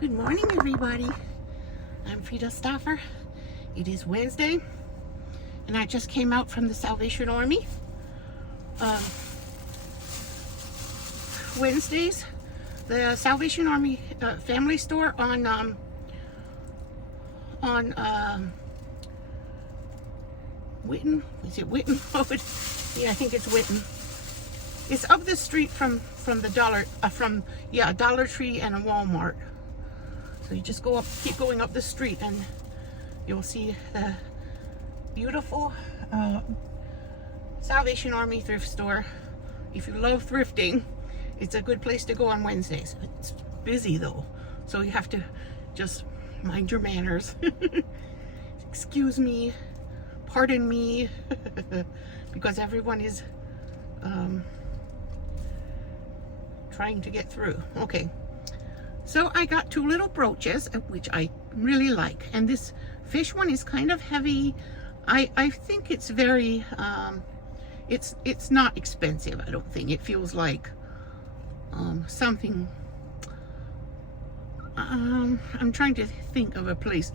Good morning, everybody. I'm Frida Stauffer. It is Wednesday, and I just came out from the Salvation Army. Wednesdays, the Salvation Army family store on Witten. Is it Witten Road? Yeah, I think it's Witten. It's up the street from the Dollar Tree and a Walmart. So you just keep going up the street, and you'll see the beautiful Salvation Army thrift store. If you love thrifting, it's a good place to go on Wednesdays. It's busy though, so you have to just mind your manners. Excuse me, pardon me, because everyone is trying to get through. Okay. So I got two little brooches, which I really like, and this fish one is kind of heavy. I think it's very it's not expensive. I don't think it feels like something. I'm trying to think of a place,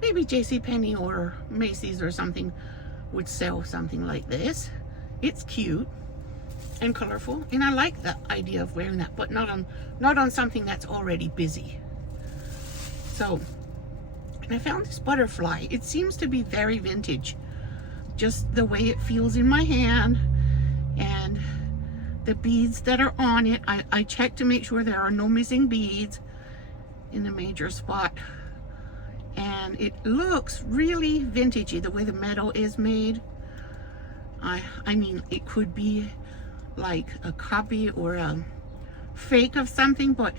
maybe JCPenney or Macy's or something would sell something like this. It's cute and colorful, and I like the idea of wearing that, but not on something that's already busy. So, and I found this butterfly. It seems to be very vintage, just the way it feels in my hand, and the beads that are on it. I checked to make sure there are no missing beads in the major spot, and it looks really vintagey the way the metal is made. I mean, it could be like a copy or a fake of something, but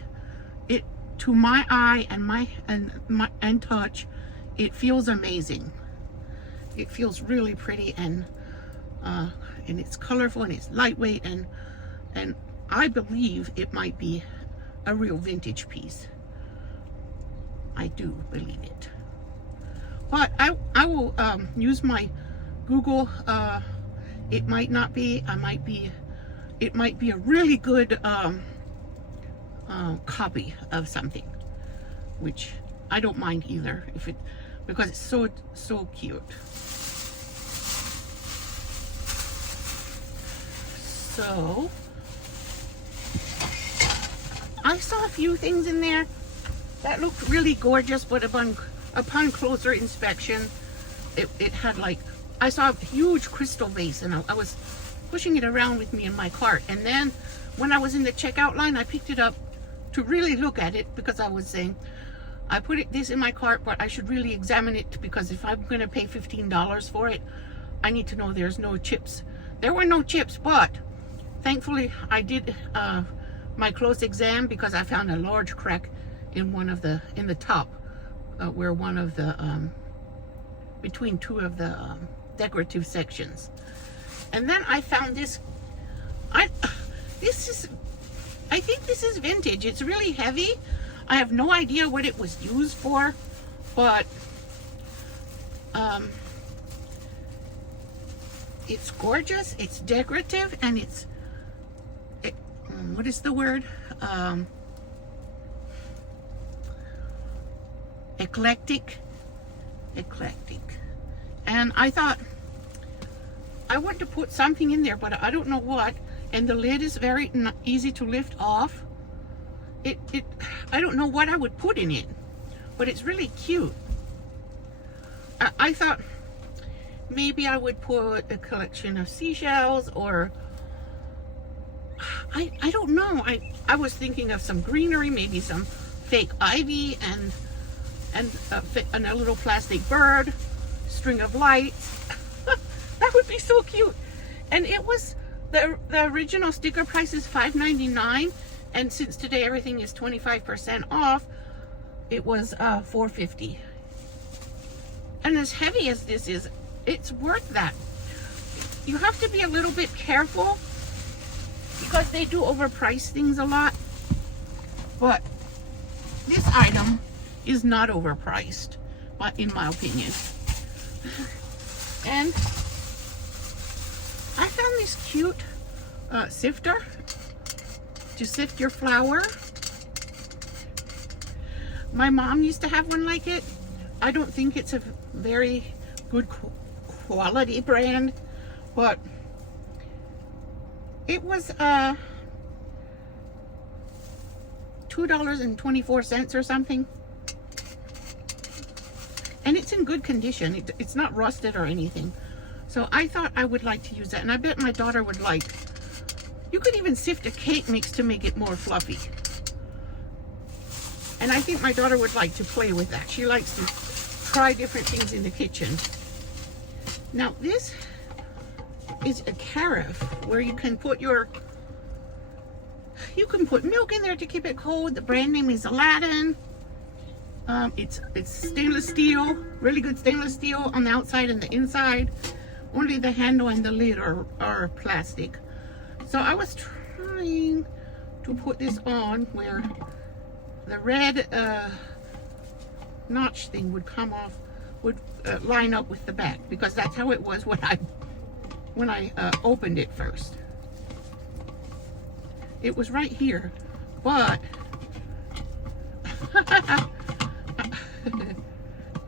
it, to my eye and touch, it feels amazing. It feels really pretty, and it's colorful, and it's lightweight, and I believe it might be a real vintage piece. I do believe it, but I will use my Google. It might not be. It might be a really good copy of something, which I don't mind either, because it's so cute. So I saw a few things in there that looked really gorgeous, but upon closer inspection, it had, like, I saw a huge crystal vase, and I was pushing it around with me in my cart, and then when I was in the checkout line, I picked it up to really look at it, because I was saying, I put this in my cart, but I should really examine it, because if I'm going to pay $15 for it, I need to know there's no chips. There were no chips, but thankfully I did my close exam, because I found a large crack in the top, where one of the between two of the decorative sections. And then I found this. I think this is vintage. It's really heavy. I have no idea what it was used for, but it's gorgeous. It's decorative, and what is the word? Eclectic. And I thought I want to put something in there, but I don't know what. And the lid is very easy to lift off. I don't know what I would put in it, but it's really cute. I thought maybe I would put a collection of seashells, or I don't know. I was thinking of some greenery, maybe some fake ivy, and a little plastic bird, string of lights. That would be so cute. And it was the original sticker price is $5.99, and since today everything is 25% off, it was $4.50. And as heavy as this is, it's worth that. You have to be a little bit careful, because they do overprice things a lot, but this item is not overpriced, but in my opinion. And I found this cute sifter to sift your flour. My mom used to have one like it. I don't think it's a very good quality brand, but it was $2.24 or something. And it's in good condition. It's not rusted or anything. So I thought I would like to use that. And I bet my daughter would like. You could even sift a cake mix to make it more fluffy. And I think my daughter would like to play with that. She likes to try different things in the kitchen. Now this is a carafe where you can put milk in there to keep it cold. The brand name is Aladdin. It's stainless steel, really good stainless steel on the outside and the inside. Only the handle and the lid are plastic. So I was trying to put this on where the red notch thing would come off, would line up with the back, because that's how it was when I opened it first. It was right here, but okay,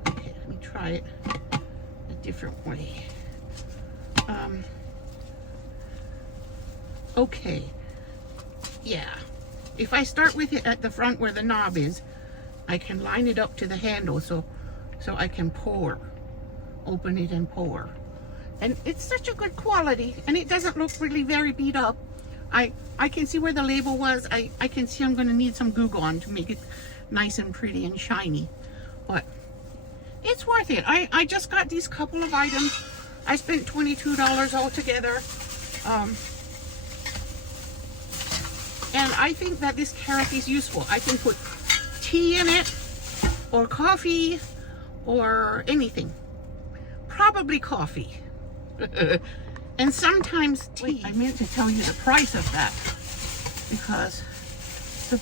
let me try it a different way. Okay, yeah. If I start with it at the front where the knob is, I can line it up to the handle so I can pour, open it and pour. And it's such a good quality, and it doesn't look really very beat up. I can see where the label was. I can see I'm going to need some glue on to make it nice and pretty and shiny, but it's worth it. I just got these couple of items. I spent $22 altogether. And I think that this carafe is useful. I can put tea in it, or coffee, or anything. Probably coffee. And sometimes tea. Wait, I meant to tell you the price of that, because the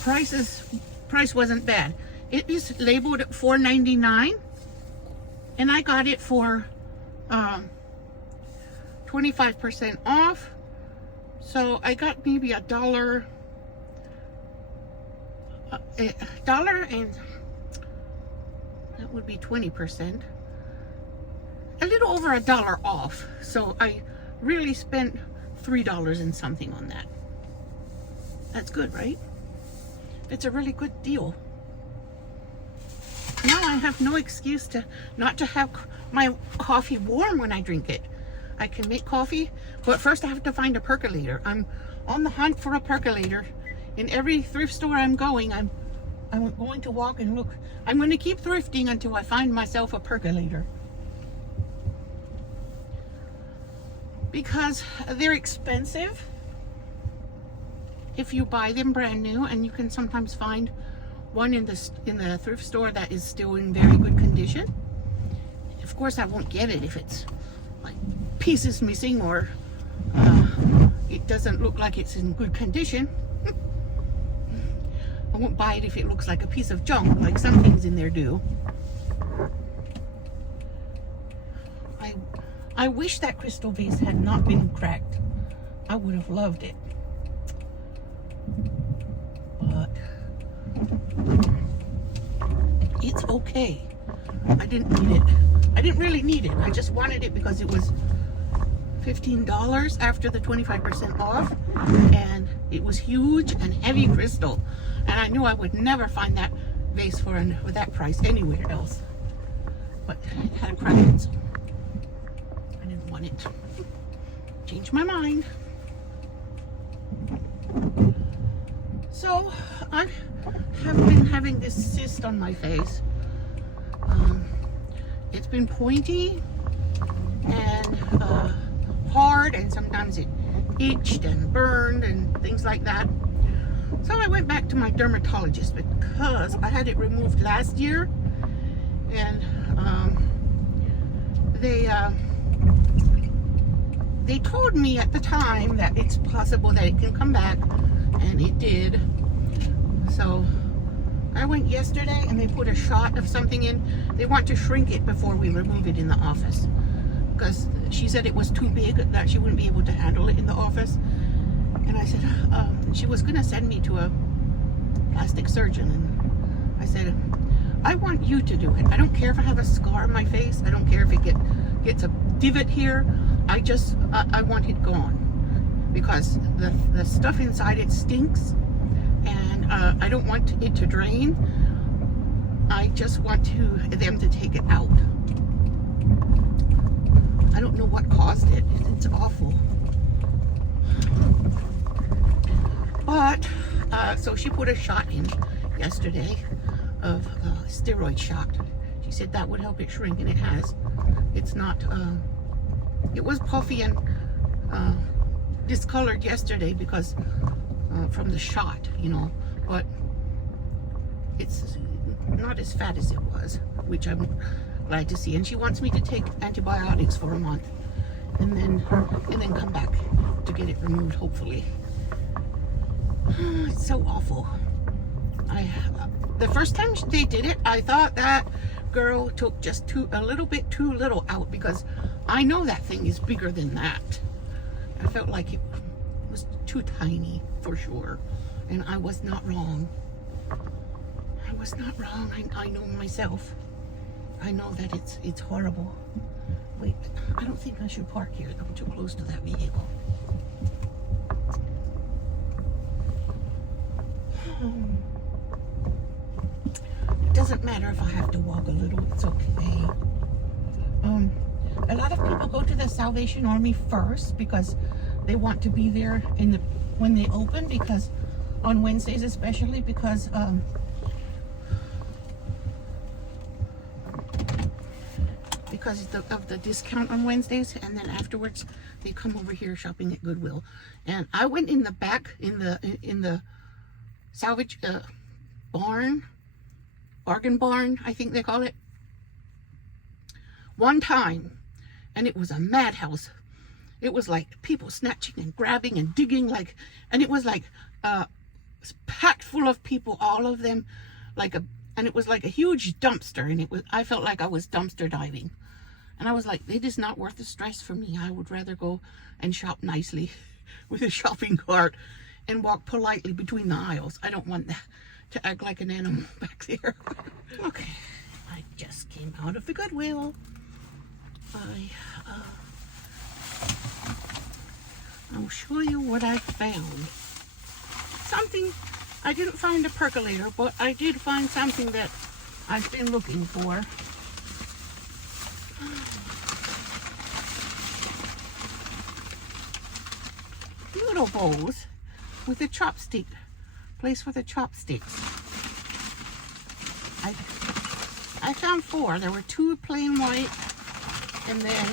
price wasn't bad. It is labeled at $4.99, and I got it for 25% off. So I got maybe $1 and that would be 20%. A little over $1 off. So I really spent $3 and something on that. That's good, right? It's a really good deal. Now I have no excuse not to have my coffee warm when I drink it. I can make coffee, but first I have to find a percolator. I'm on the hunt for a percolator. In every thrift store I'm going to walk and look. I'm going to keep thrifting until I find myself a percolator, because they're expensive if you buy them brand new, and you can sometimes find one in the thrift store that is still in very good condition. Of course, I won't get it if it's like pieces missing, or it doesn't look like it's in good condition. I won't buy it if it looks like a piece of junk, like some things in there do. I wish that crystal vase had not been cracked. I would have loved it. But it's okay. I didn't need it. I didn't really need it. I just wanted it because it was $15 after the 25% off, and it was huge and heavy crystal, and I knew I would never find that vase for that price anywhere else. But it had a crack in it, so I didn't want it. Changed my mind. So I have been having this cyst on my face. It's been pointy and hard, and sometimes it itched and burned and things like that. So I went back to my dermatologist because I had it removed last year, and they told me at the time that it's possible that it can come back, and it did. So I went yesterday and they put a shot of something in. They want to shrink it before we remove it in the office, because she said it was too big, that she wouldn't be able to handle it in the office. And I said, she was going to send me to a plastic surgeon. And I said, I want you to do it. I don't care if I have a scar on my face. I don't care if it gets a divot here. I want it gone, because the stuff inside it stinks, and I don't want it to drain. I just want them to take it out. I don't know what caused it. It's awful. But so she put a shot in yesterday of steroid shot. She said that would help it shrink, and it has. It's not. It was puffy and discolored yesterday because from the shot, you know, but it's not as fat as it was, which I'm glad to see. And she wants me to take antibiotics for a month, and then come back to get it removed, hopefully. It's so awful. The first time they did it, I thought that girl took just a little bit too little out, because I know that thing is bigger than that. I felt like it was too tiny for sure, and I was not wrong. I was not wrong. I know myself. I know that it's horrible. Wait, I don't think I should park here. I'm too close to that vehicle. It doesn't matter if I have to walk a little. It's okay. A lot of people go to the Salvation Army first because they want to be there when they open, because on Wednesdays especially, because of the discount on Wednesdays, and then afterwards they come over here shopping at Goodwill. And I went in the back in the salvage bargain barn, I think they call it, one time, and it was a madhouse. It was like people snatching and grabbing and digging, and it was like packed full of people, all of them, and it was like a huge dumpster, and I felt like I was dumpster diving. And I was like, it is not worth the stress for me. I would rather go and shop nicely with a shopping cart and walk politely between the aisles. I don't want to act like an animal back there. Okay, I just came out of the Goodwill. I'll show you what I found. Something, I didn't find a percolator, but I did find something that I've been looking for. Noodle bowls with a chopstick, place for the chopsticks. I found 4. There were 2 plain white, and then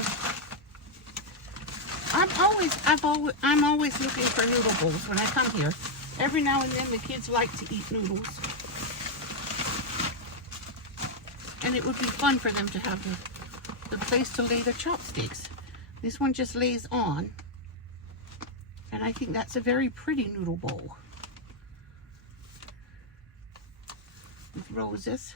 I'm always looking for noodle bowls when I come here. Every now and then the kids like to eat noodles, and it would be fun for them to have the place to lay the chopsticks. This one just lays on, and I think that's a very pretty noodle bowl with roses.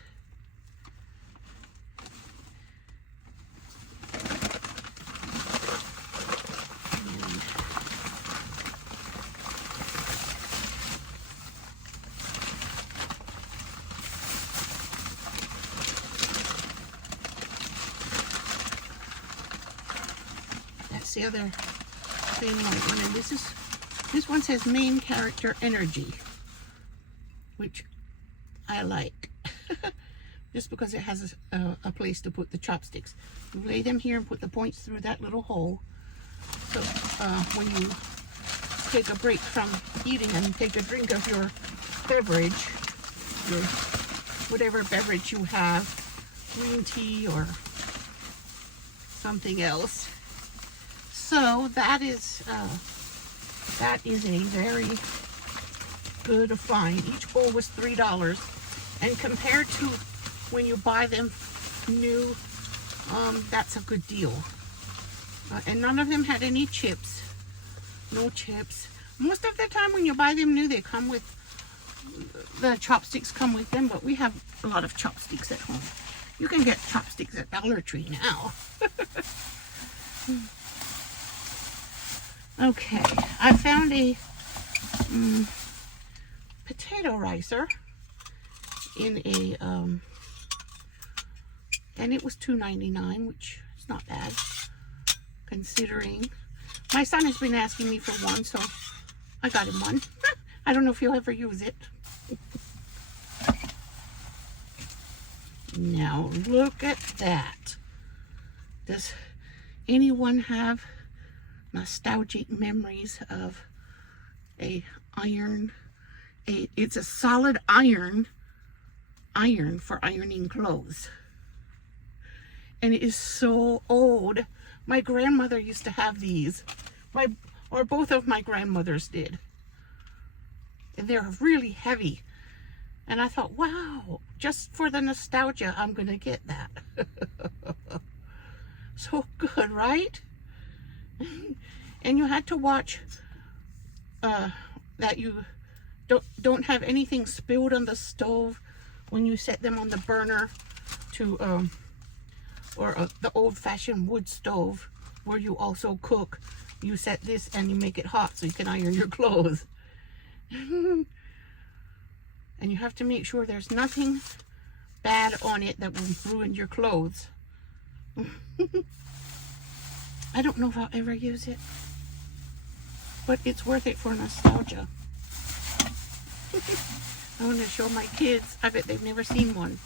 The other thing like one, and this one says main character energy, which I like just because it has a place to put the chopsticks. You lay them here and put the points through that little hole, so when you take a break from eating and take a drink of your beverage, your whatever beverage you have, green tea or something else. So that is a very good find. Each bowl was $3, and compared to when you buy them new, that's a good deal. And none of them had any chips. No chips. Most of the time when you buy them new, they come with, the chopsticks come with them, but we have a lot of chopsticks at home. You can get chopsticks at Dollar Tree now. Okay, I found a potato ricer in a And it was $2.99, which is not bad, considering. My son has been asking me for one, so I got him one. I don't know if he'll ever use it. Now, look at that. Does anyone have nostalgic memories of a iron? It's a solid iron for ironing clothes. And it is so old. My grandmother used to have these. Both of my grandmothers did. And they're really heavy. And I thought, wow, just for the nostalgia, I'm going to get that. So good, right? And you had to watch that you don't have anything spilled on the stove when you set them on the burner to the old-fashioned wood stove where you also cook. You set this and you make it hot so you can iron your clothes. And you have to make sure there's nothing bad on it that will ruin your clothes. I don't know if I'll ever use it, but it's worth it for nostalgia. I want to show my kids. I bet they've never seen one.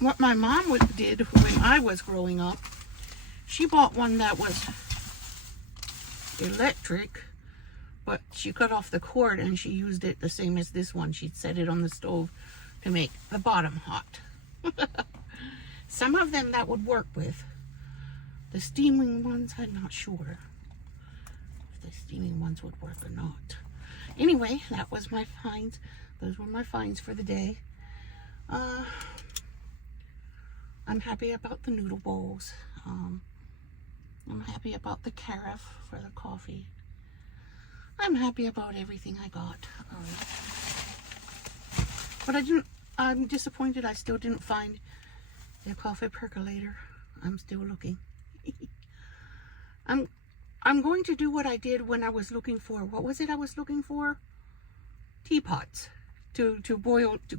What my mom did when I was growing up, she bought one that was electric, but she cut off the cord and she used it the same as this one. She'd set it on the stove to make the bottom hot. Some of them that would work with. The steaming ones, I'm not sure if the steaming ones would work or not. Anyway, that was my finds. Those were my finds for the day. I'm happy about the noodle bowls. I'm happy about the carafe for the coffee. I'm happy about everything I got. But I'm disappointed I still didn't find the coffee percolator. I'm still looking. I'm going to do what I did when I was looking for, what was it I was looking for? Teapots to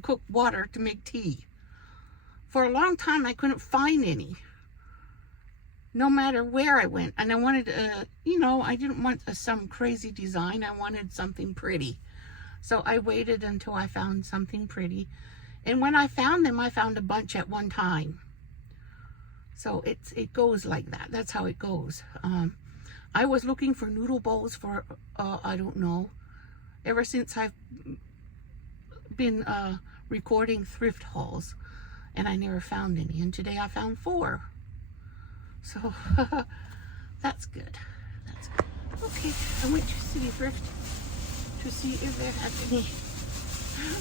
cook water to make tea. For a long time I couldn't find any, no matter where I went. And I wanted, I didn't want some crazy design. I wanted something pretty. So I waited until I found something pretty. And when I found them, I found a bunch at one time. So it goes like that. That's how it goes. I was looking for noodle bowls for, I don't know, ever since I've been recording thrift hauls. And I never found any. And today I found 4. So, that's good. That's good. Okay, I went to City Thrift to see if they had any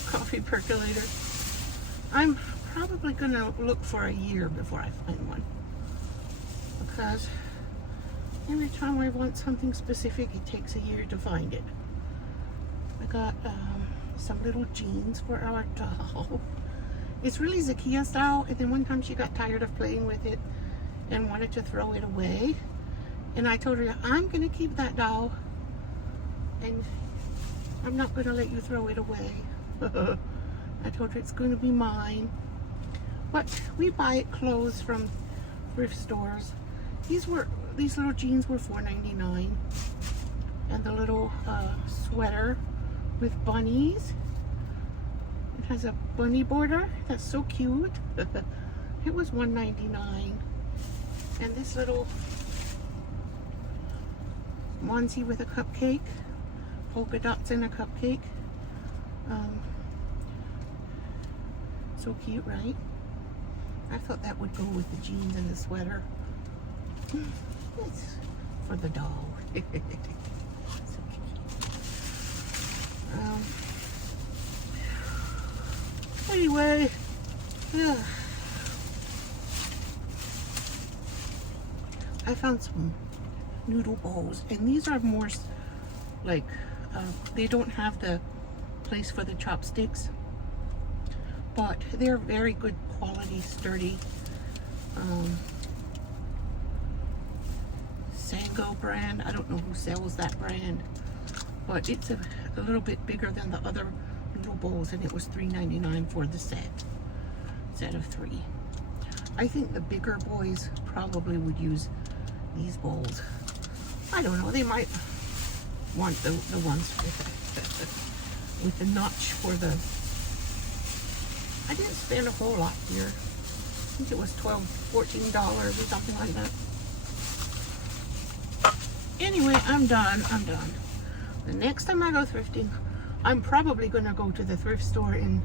coffee percolator. I'm probably going to look for a year before I find one. Because every time I want something specific, it takes a year to find it. I got some little jeans for our doll. It's really Zakia style, and then one time she got tired of playing with it and wanted to throw it away. And I told her, I'm going to keep that doll, and I'm not going to let you throw it away. I told her it's going to be mine. But we buy clothes from thrift stores. These little jeans were $4.99, and the little sweater with bunnies. It has a bunny border. That's so cute. It was $1.99. And this little onesie with a cupcake, polka dots in a cupcake. So cute, right? I thought that would go with the jeans and the sweater. It's for the doll. So cute. Anyway, I found some noodle bowls, and these are more like, they don't have the place for the chopsticks, but they're very good quality, sturdy. Sango brand. I don't know who sells that brand, but it's a little bit bigger than the other noodle bowls, and it was $3.99 for the set. instead of 3. I think the bigger boys probably would use these bowls. I don't know, they might want the ones with the notch for the... I didn't spend a whole lot here. I think it was $12, $14 or something like that. Anyway, I'm done. The next time I go thrifting, I'm probably going to go to the thrift store in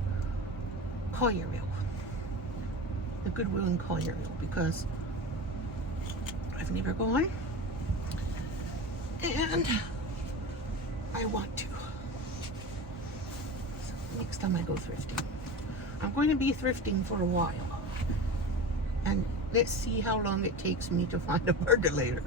Collierville. The Goodwill in Collierville, because I've never gone. And I want to. So next time I go thrifting. I'm going to be thrifting for a while. And let's see how long it takes me to find a percolator.